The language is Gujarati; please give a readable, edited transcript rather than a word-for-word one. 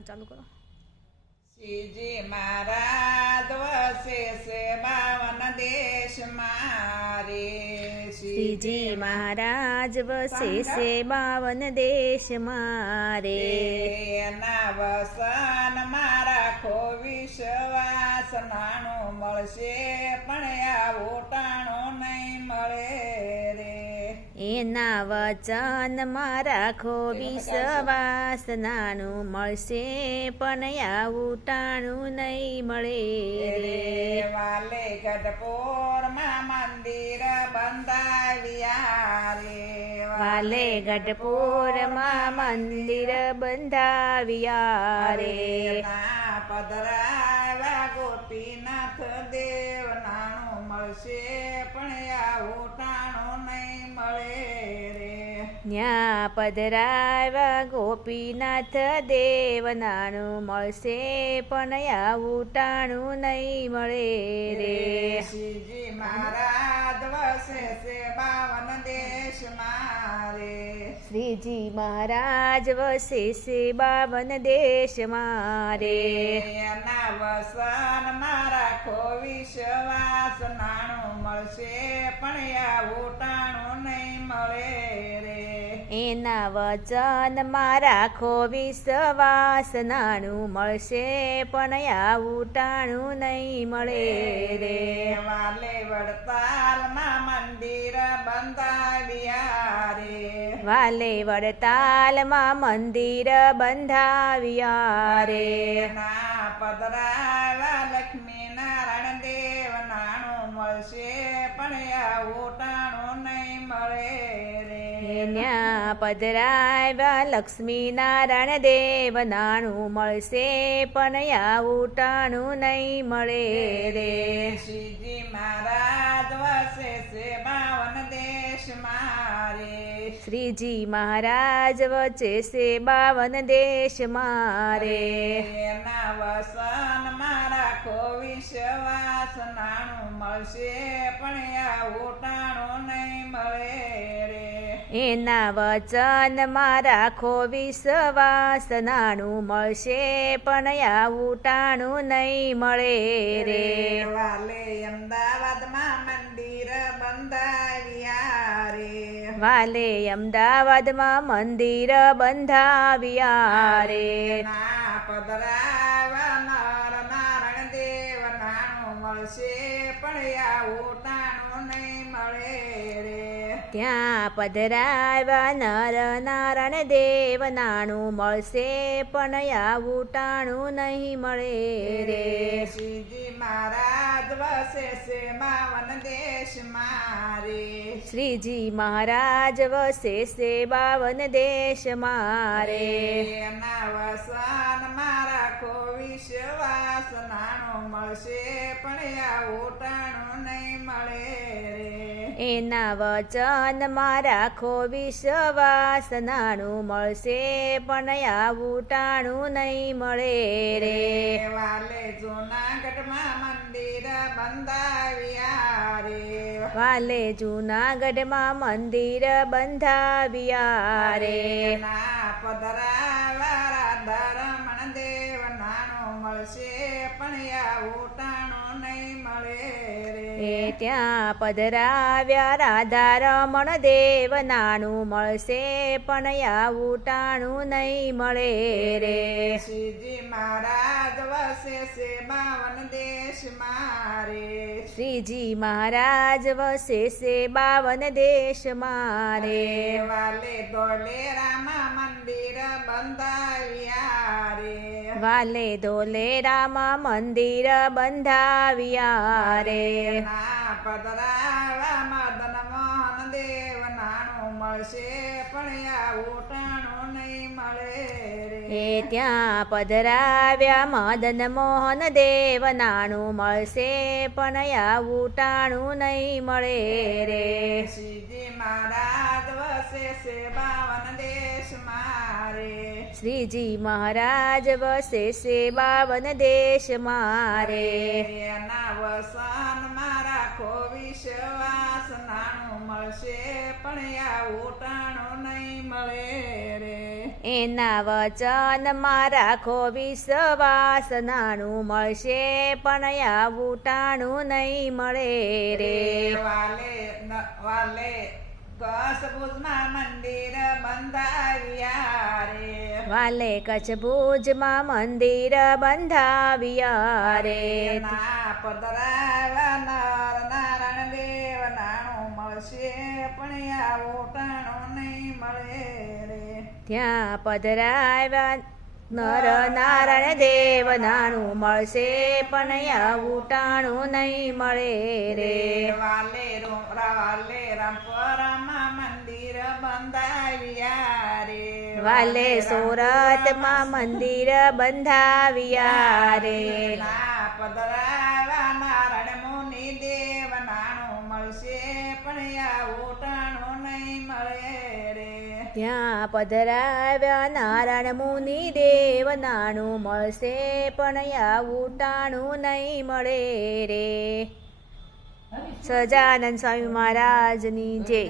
ચાલુ કરો. શ્રીજી મહારાજ વસે છે 52 દેશ મારે. શ્રીજી મહારાજ વસે છે 52 દેશ મારે. એના વસન મારા ખો વિશ્વાસ નાણું મળશે પણ આવું ટાણું નહીં મળે રે. એના વચન માં રાખો વિશ્વાસ નાનું મળશે પણ આવું ટાણું નહીં મળે રે. વાલે ગઢપુર માં મંદિર બંધાવ્યા રે. વાલે ગઢપુર માં મંદિર બંધાવ્યા રે. ના પધરાવ્યા ગોપીનાથ દેવ નાણું મળશે પણ આવું ટાણું નહીં મળે રે. ન્યા પધરાવ્યા ગોપીનાથ દેવ નાનું મળશે પણ આવું ટાણું નહીં મળે રે. શ્રીજી મહારાજ વસે છે 52 દેશ મારે. શ્રીજી મહારાજ વસે છે 52 દેશ મારે. એના વસન મારા ખો વિશ્વાસ નાણું મળશે પણ આવું ટાણું નહીં મળે રે. એના વચન માં રાખો વિશ્વાસ નાનું મળશે પણ આવું ટાણું નહીં મળે રે. વાલે વડતાલમાં મંદિર બંધાવ્યા રે. વાલે વડતાલમાં મંદિર બંધાવ્યા રે. ના પધરાવ્યા લક્ષ્મી નારાયણ દેવ નાણું મળશે પણ આવું ટાણું નહીં મળે રે. ન્યા પધરાવ્યા લક્ષ્મી નારાયણ દેવ નાણું મળશે પણ આવું ટાણું નહીં મળે રે. શ્રીજી મહારાજ વસે છે 52 દેશ મારે. શ્રીજી મહારાજ વચ્ચે છે 52 દેશ મારે. એના વસન મારા ખો વિશ્વાસ નાણું મળશે પણ આવું ટાણું નહીં મળે રે. એના વચન માં રાખો વિશ્વાસ નાનું મળશે પણ આવું ટાણું નહીં મળે રે. વાલે અમદાવાદમાં મંદિર બંધાવ્યા રે. વાલે અમદાવાદમાં મંદિર બંધાવ્યા રે. ના પધરાવા નર નારાયણ દેવ નાણું મળશે પણ આવું ટાણું નહીં મળે રે. ત્યાં પધરાવ્યા નર નારાયણ દેવ નાણું મળશે પણ આવું ટાણું નહીં મળે રે. શ્રીજી મહારાજ વસે છે 52 દેશ મારે. શ્રીજી મહારાજ વસે છે 52 દેશ મારે. એના વસન મારા ખો વિશ્વાસ નાણું મળશે પણ આવું ટાણું નહીં મળે રે. એના વચન માં રાખો વિશ્વાસ નાનું મળશે પણ આવું ટાણું નહીં મળે રે. વાલે જૂનાગઢમાં મંદિર બંધાવ્યા રે. વાલે જૂનાગઢમાં મંદિર બંધાવ્યા રે. ના પધરાવા રાધારમણ દેવ નાણું મળશે પણ આવું ટાણું નહીં મળે રે. ત્યાં પધરાવ્યા રાધા રમણ દેવ નાનું મળશે પણ આવું ટાણું નહીં મળે રે. શ્રીજી મહારાજ વસે છે 52 દેશ મારે. શ્રીજી મહારાજ વસે છે 52 દેશ મારે. વાલે ધોલેરામાં મંદિર બંધાવ્યા રે. વાલે ધોલેરામાં મંદિર બંધાવ્યા રે. ના પધરાવા મદન મોહન દેવ નાણું મળશે પણ આવું ટાણું નહીં મળે રે. ત્યાં પધરાવ્યા મદન મોહન દેવ નાણું મળશે પણ આવું ટાણું નહીં મળે રે. શ્રીજી મહારાજ વસે છે 52 દેશ મારે. શ્રીજી મહારાજ વસે છે 52 દેશ મારે. એના વસન મારા ખો વિશ્વાસ નાણું મળશે પણ આવું ટાણું નહીં મળે રે. એના વચનમાં રાખો વિશ્વાસ નાણું મળશે પણ આવું ટાણું નહીં મળે રે વાલે કચ્છભુજમાં મંદિર બંધાવ્યા રે વાલે કચ્છ ભુજમાં મંદિર બંધાવ્યા રે ના પધરાવા નર નારાયણ દેવ નાણું મળશે પણ આવું ટાણું નહીં મળે રે ત્યાં પધરાવ્યા નર નારાયણ દેવ નાણું મળશે પણ આવું ટાણું નહીં મળે રે વાલે રામપરામાં મંદિર બંધાવ્યા રે વાલે સુરતમાં મંદિર બંધાવ્યા રે ના પધરાવા નારાયણ મુનિ દેવ નાણું મળશે પણ આવું ટાણું નહીં મળે રે ત્યાં પધરાવ્યા નારાયણ મુનિ દેવ નાણું મળશે પણ આવું ટાણું નહીં મળે રે સજાનંદ સ્વામી મહારાજની જય.